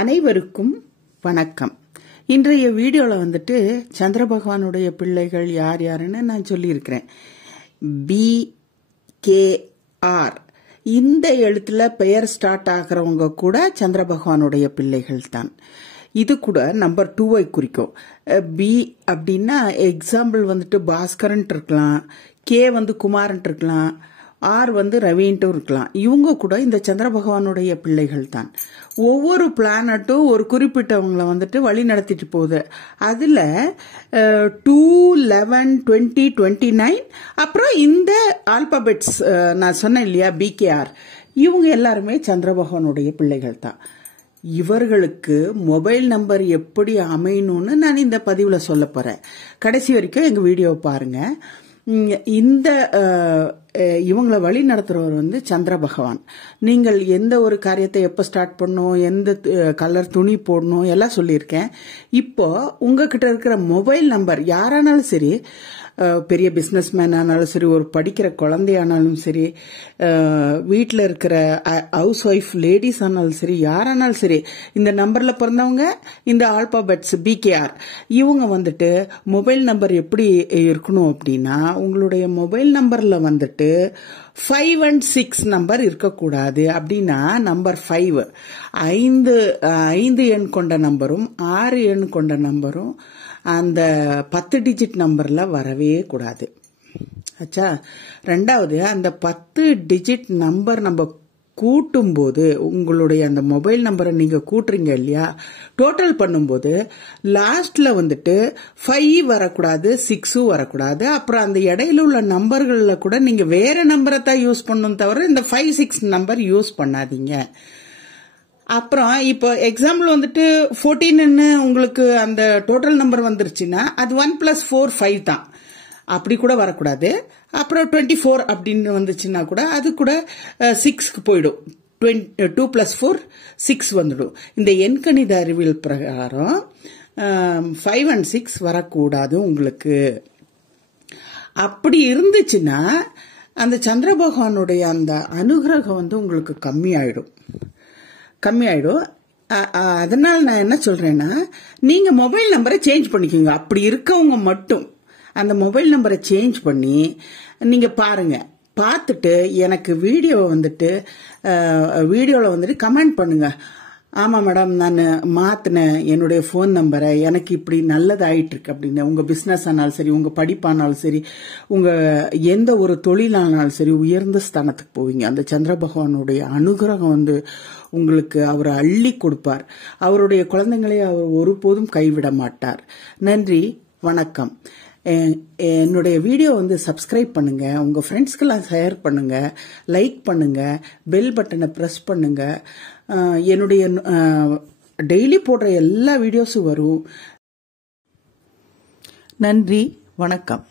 அனைவருக்கும் வணக்கம். இன்றைய வீடியோல வந்துட்டு சந்திர பகவானுடைய பிள்ளைகள் யார் யாருன்னு நான் சொல்லியிருக்கிறேன். BKR இந்த எழுத்துல பெயர் ஸ்டார்ட் ஆகிறவங்க கூட சந்திர பகவானுடைய பிள்ளைகள் தான். இது கூட நம்பர் 2 குறிக்கும். பி அப்படின்னா எக்ஸாம்பிள் வந்துட்டு பாஸ்கரன் இருக்கலாம், கே வந்து குமாரன் இருக்கலாம், ஆர் வந்து ரவின்ட்டும் இருக்கலாம். இவங்க கூட இந்த சந்திர பகவானுடைய பிள்ளைகள் தான். ஒவ்வொரு பிளானட்டும் ஒரு குறிப்பிட்டவங்களை வந்துட்டு வழி நடத்திட்டு போகுது. அதுல 2, 11, 20, 29 அப்புறம் இந்த ஆல்பபெட்ஸ் நான் சொன்னேன் இல்லையா, BKR, இவங்க எல்லாருமே சந்திர பகவானுடைய பிள்ளைகள் தான். இவர்களுக்கு மொபைல் நம்பர் எப்படி அமையணும்னு நான் இந்த பதிவுல சொல்ல போறேன். கடைசி வரைக்கும் எங்க வீடியோவை பாருங்க. இந்த இவங்களை வழி நடத்துறவர் வந்து சந்திர பகவான். நீங்கள் எந்த ஒரு காரியத்தை எப்ப ஸ்டார்ட் பண்ணணும், எந்த கலர் துணி போடணும் எல்லாம் சொல்லியிருக்கேன். இப்போ உங்ககிட்ட இருக்கிற மொபைல் நம்பர் யாரானாலும் சரி, பெரிய பிசினஸ் மேன் ஆனாலும் சரி, ஒரு படிக்கிற குழந்தையானாலும் சரி, வீட்டில் இருக்கிற ஹவுஸ் ஒய்ஃப் லேடிஸ் ஆனாலும் சரி, யாரானாலும் சரி, இந்த நம்பர்ல பிறந்தவங்க இந்த ஆல்பாபெட்ஸ் BKR இவங்க வந்துட்டு மொபைல் நம்பர் எப்படி இருக்கணும் அப்படின்னா, உங்களுடைய மொபைல் நம்பர்ல வந்துட்டு 5 and 6 நம்பர் இருக்கக்கூடாது. அப்படின்னா நம்பர் 5 5 எண் கொண்ட நம்பரும் 6 எண் கொண்ட நம்பரும் அந்த 10 டிஜிட் நம்பர்ல வரவே கூடாது. ஆச்சா. ரெண்டாவது, அந்த 10 டிஜிட் நம்பர் நம்ம கூட்டும் போது, உங்களுடைய அந்த மொபைல் நம்பரை நீங்க கூட்டுறீங்க இல்லையா, டோட்டல் பண்ணும்போது லாஸ்ட்ல வந்துட்டு 5 வரக்கூடாது, 6 வரக்கூடாது. அப்புறம் அந்த இடையில உள்ள நம்பர்கள்ல கூட நீங்க வேற நம்பரை தான் யூஸ் பண்ணணும், தவிர இந்த 5, 6 நம்பர் யூஸ் பண்ணாதீங்க. அப்புறம் இப்போ எக்ஸாம்பிள் வந்துட்டு 14 உங்களுக்கு அந்த டோட்டல் நம்பர் வந்துருச்சுன்னா அது 1 + 4 5 தான். அப்படி கூட வரக்கூடாது. அப்புறம் 24 அப்படின்னு வந்துச்சுன்னா கூட அது கூட 6க்கு போயிடும். 2 + 4 6 வந்துடும். இந்த எண்கணித அறிவியல் பிரகாரம் 5 and 6 வரக்கூடாது உங்களுக்கு. அப்படி இருந்துச்சுன்னா அந்த சந்திர பகவானுடைய அந்த அனுகிரகம் வந்து உங்களுக்கு கம்மியாயிடும். அதனால நான் என்ன சொல்றேன்னா, நீங்க மொபைல் நம்பரை சேஞ்ச் பண்ணிக்கோங்க. அப்படி இருக்கவங்க மட்டும் அந்த மொபைல் நம்பரை சேஞ்ச் பண்ணி நீங்க பாருங்க. பார்த்துட்டு எனக்கு வீடியோல வந்துட்டு கமெண்ட் பண்ணுங்க. ஆமா மேடம், நான் மாத்தினேன் என்னுடைய போன் நம்பரை, எனக்கு இப்படி நல்லது ஆயிட்டு இருக்கு அப்படின்னு. உங்க பிசினஸ் ஆனாலும் சரி, உங்க படிப்பானாலும் சரி, உங்க எந்த ஒரு தொழிலானாலும் சரி, உயர்ந்த ஸ்தானத்துக்கு போவீங்க. அந்த சந்திர பகவானுடைய அனுகிரகம் வந்து உங்களுக்கு அவர் அள்ளி கொடுப்பார். அவருடைய குழந்தைகளை அவர் ஒருபோதும் கைவிட மாட்டார். நன்றி, வணக்கம். என்னுடைய வீடியோ வந்து சப்ஸ்கிரைப் பண்ணுங்க, உங்க ஃப்ரெண்ட்ஸ்க்கெல்லாம் ஷேர் பண்ணுங்க, லைக் பண்ணுங்க, பெல் பட்டனை பிரஸ் பண்ணுங்க. என்னுடைய டெய்லி போடுற எல்லா வீடியோஸும் வரும். நன்றி, வணக்கம்.